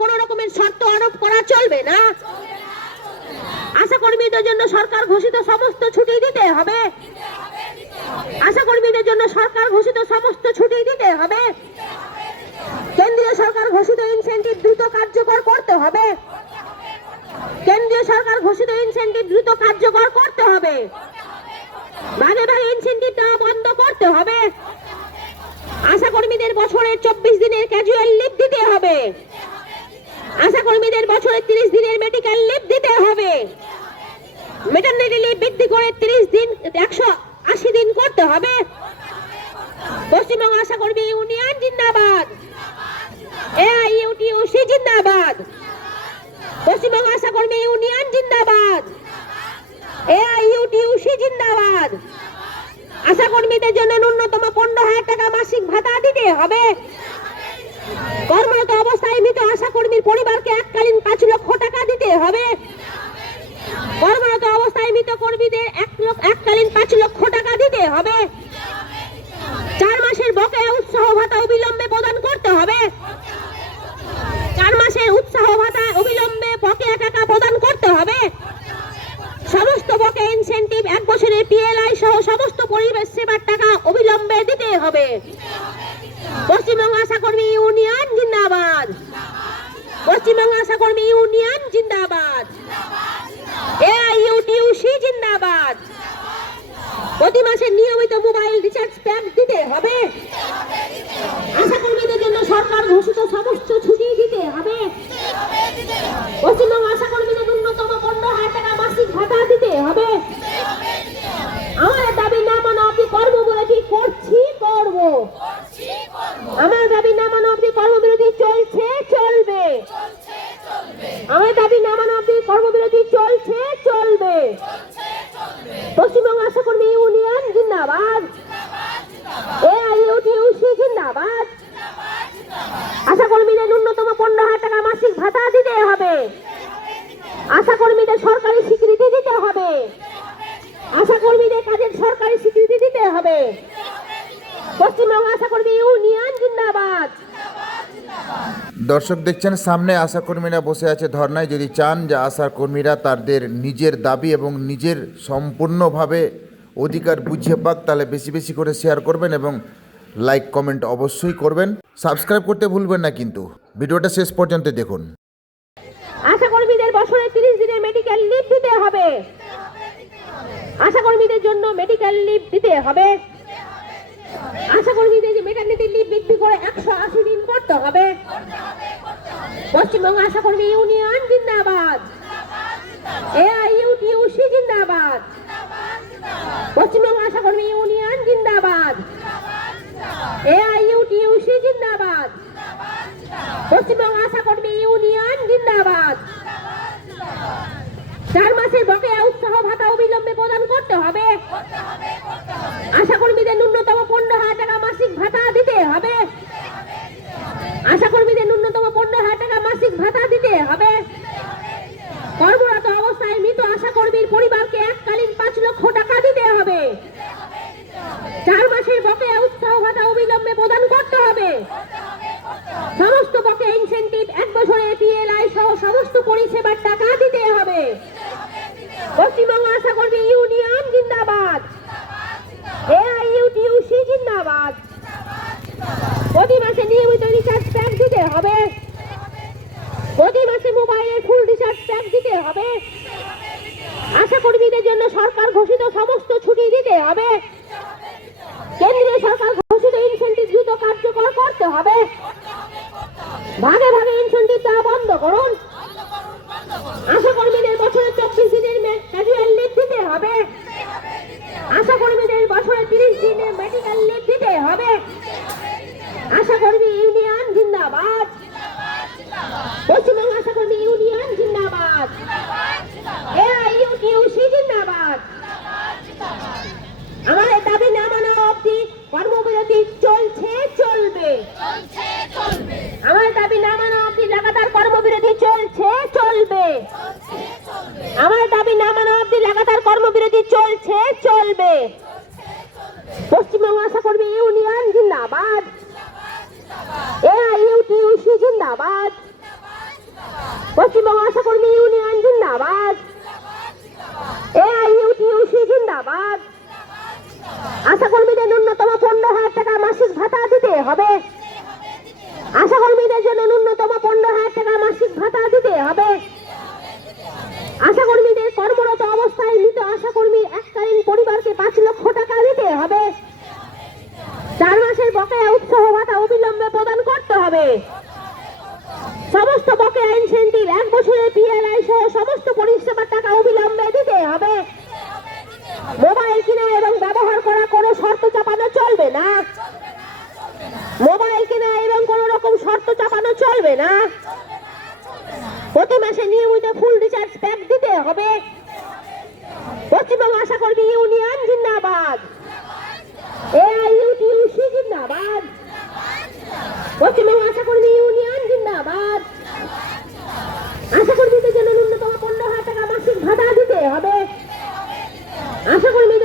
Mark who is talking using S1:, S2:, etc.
S1: কোনো রকমের শর্ত আরোপ করা চলবে না? আশা কর্মীদের জন্য সরকার ঘোষিত সমস্ত ছুটি দিতে হবে। আশা কর্মীদের জন্য সরকার ঘোষিত সমস্ত ছুটি দিতে হবে। কেন্দ্রীয় সরকার ঘোষিত ইনসেন্টিভ দ্রুত কার্যকর করতে হবে। কেন্দ্রীয় সরকার ঘোষিত ইনসেন্টিভ দ্রুত কার্যকর করতে হবে। ভাগে ভাগে ইনসেন্টিভ দেওয়া বন্ধ করতে হবে। আশা কর্মীদের বছরে চব্বিশ দিনের ক্যাজুয়াল লিভ দিতে হবে। আশা কর্মীদের বছরে তিরিশ দিনের মেডিকেল লিভ দিতে হবে। মেটার্নিটি লিভ বৃদ্ধি করে তিরিশ দিন, একশো আশি দিন করতে হবে। পশ্চিমবঙ্গ আশা কর্মী ইউনিয়ন জিন্দাবাদ। এআইইউটিউসি জিন্দাবাদ। পশ্চিমবঙ্গ আশা কর্মী ইউনিয়ন জিন্দাবাদ। এআইইউটিউসি জিন্দাবাদ। আশা কর্মীদের জন্য ন্যূনতম পনেরো হাজার টাকা মাসিক ভাতা দিতে হবে। কর্মরত কর্মীর পরিবারকে এককালীন পাঁচ লক্ষ টাকা দিতে হবে। কর্মরত অবস্থায় মৃত কর্মীদের এক লক্ষ এককালীন পাঁচ লক্ষ টাকা দিতে হবে। চার মাসের বকেয়া উৎসাহ ভাতা অবিলম্বে প্রদান করতে হবে। চার মাসের উৎসাহ ভাতা অবিলম্বে বকেয়া টাকা প্রদান করতে হবে। সমস্ত বকেয়া ইনসেন্টিভ এক বছরের পিএলআই সহ সমস্ত পরিবেশ সেবার টাকা অবিলম্বে দিতে হবে। পশ্চিমবঙ্গ আশা কর্মী ইউনিয়ন জিন্দাবাদ। ইউনিয়ন জিন্দাবাদ এআইইউটিউসি জিন্দাবাদ প্রতি মাসে নিয়মিত মোবাইল রিচার্জ প্যাক দিতে হবে। আশা কর্মীদের জন্য সরকার ঘোষিত সমস্ত ছুটি দিতে হবে। পশ্চিমবঙ্গ আশা কর্মীদের ন্যূনতম পনেরো হাজার টাকা মাসিক ভাতা দিতে হবে আমার দাবি না মানো আপনি কর্মবিরতি করছি করব আমার দাবি না মানো আপনি কর্মবিরতি চলছে চলবে আমার দাবি না মানো আপনি কর্মবিরতি চলছে চলবে পশ্চিমবঙ্গ আশা কর্মী ইউনিয়ন জিন্দাবাদ এআইইউটিউসি জিন্দাবাদ আশা কর্মীদের ন্যূনতম পনেরো হাজার টাকা মাসিক ভাতা দিতে হবে। আশা কর্মীদের সরকারি স্বীকৃতি দিতে হবে। আশা কর্মীদের কাজের সরকারি স্বীকৃতি দিতে হবে। পশ্চিমবঙ্গ আশা কর্মী ইউনিয়ন জিন্দাবাদ।
S2: দর্শক দেখছেন, সামনে আশা কর্মীরা বসে আছে ধর্নায়। যদি চান যে আশা কর্মীরা তাদের নিজের দাবি এবং নিজের সম্পূর্ণভাবে অধিকার বুঝিয়ে পাক, তাহলে বেশি বেশি করে শেয়ার করবেন এবং লাইক কমেন্ট অবশ্যই করবেন। সাবস্ক্রাইব করতে ভুলবেন না কিন্তু। ভিডিওটা শেষ পর্যন্ত দেখুন।
S1: আশা কর্মীদের বছরে তিরিশ দিনের মেডিকেল লিভ দিতে হবে। আশা কর্মীদের জন্য মেডিকেল লিভ দিতে হবে। আশা কর্মীদের যে মেটার্নিটি লিভ বৃদ্ধি করে একশো আশি দিন করতে হবে। পশ্চিমবঙ্গ আশা কর্মী ইউনিয়ন জিন্দাবাদ। এআইইউটিউসি জিন্দাবাদ। পশ্চিমবঙ্গ আশা কর্মী ইউনিয়ন জিন্দাবাদ। জিন্দাবাদ পশ্চিমবঙ্গ আশা কর্মী ইউনিয়ন জিন্দাবাদ। চার মাসের বকেয়া উৎসাহ ভাতা অবিলম্বে প্রদান করতে হবে। আশা কর্মীদের ন্যূনতম পনেরো হাজার টাকা মাসিক ভাতা দিতে হবে। আশা কর্মীদের ন্যূনতম পনেরো হাজার টাকা মাসিক ভাতা দিতে হবে। কর্মরত অবস্থায় মৃত আশা কর্মীর পরিবারকে এককালীন পাঁচ লক্ষ টাকা দিতে হবে চার মাসের বকেয়া উৎসাহ ভাতা অবিলম্বে প্রদান করতে হবে সমস্ত বকেয়া ইনসেন্টিভ এক বছরের পিএলআই সহ সমস্ত পরিষেবার টাকা দিতে হবে পশ্চিমবঙ্গ আশা কর্মী ইউনিয়ন জিন্দাবাদ এআইইউটিউসি জিন্দাবাদ প্রতি মাসে নিয়মিত রিচার্জ প্যাক দিতে হবে। প্রতি মাসে মোবাইলে ফুল রিচার্জ প্যাক দিতে হবে। আশা কর্মীদের জন্য সরকার ঘোষিত সমস্ত ছুটি দিতে হবে কেন্দ্রীয় সরকার ঘোষিত ইনসেন্টিভ দ্রুত কার্যকর করতে হবে ভাগে ভাগে ইনসেন্টিভ দেওয়া বন্ধ করুন আশা কর্মীদের বছরে চব্বিশ দিনের ক্যাজুয়াল লিভ দিতে হবে আশা কর্মীদের বছরে তিরিশ দিনের মেডিকেল লিভ দিতে হবে আশা কর্মী ইউনিয়ন জিন্দাবাদ পশ্চিমবঙ্গ আশা কর্মী ইউনিয়ন জিন্দাবাদ এআইইউটিউসি জিন্দাবাদ আমাদের দাবি না মানা অবধি কর্মবিরতি চলছে চলবে আমার দাবি না মানা অবধি লাগাতার কর্মবিরতি চলছে চলবে আমার দাবি না মানা অবধি কর্মবিরতি চলছে, চলবে। পশ্চিমবঙ্গ আশা কর্মী ইউনিয়ন জিন্দাবাদ। এআইইউটিউসি জিন্দাবাদ। পশ্চিমবঙ্গ আশাকর্মী ইউনিয়ন জিন্দাবাদ। এআইইউটিইউসি জিন্দাবাদ। আশাকর্মীদের ন্যূনতম পনেরো হাজার টাকা মাসিক ভাতা দিতে হবে। আশাকর্মীদের জন্য ন্যূনতম পনেরো হাজার টাকা মাসিক ভাতা দিতে হবে। আশাকর্মীদের কর্মরত অবস্থায় মৃত আশাকর্মীর এককালীন পরিবারকে পাঁচ লক্ষ টাকা দিতে হবে চার মাসের বকেয়া উৎসাহ ভাতা অবিলম্বে প্রদান করতে হবে সমস্ত বকেয়া ইনসেন্টিভ এক বছরের পিএলআই সহ সমস্ত পরিষেবার টাকা অবিলম্বে দিতে হবে। মোবাইল কেনা এবং ব্যবহার করা কোনো শর্ত চাপানো চলবে না। মোবাইল কেনা এবং কোনো রকম শর্ত চাপানো চলবে না। প্রতি মাসে নিয়মিত ফুল রিচার্জ প্যাক দিতে হবে। পশ্চিমবঙ্গ আশা কর্মী ইউনিয়ন জিন্দাবাদ। এআইইউটিইউসি জিন্দাবাদ। পশ্চিমবঙ্গ আশা কর্মী ইউনিয়ন জিন্দাবাদ। আশা কর্মীদের জন্য ন্যূনতম পনেরো হাজার টাকা মাসিক ভাতা দিতে হবে। আশা কর্মীদের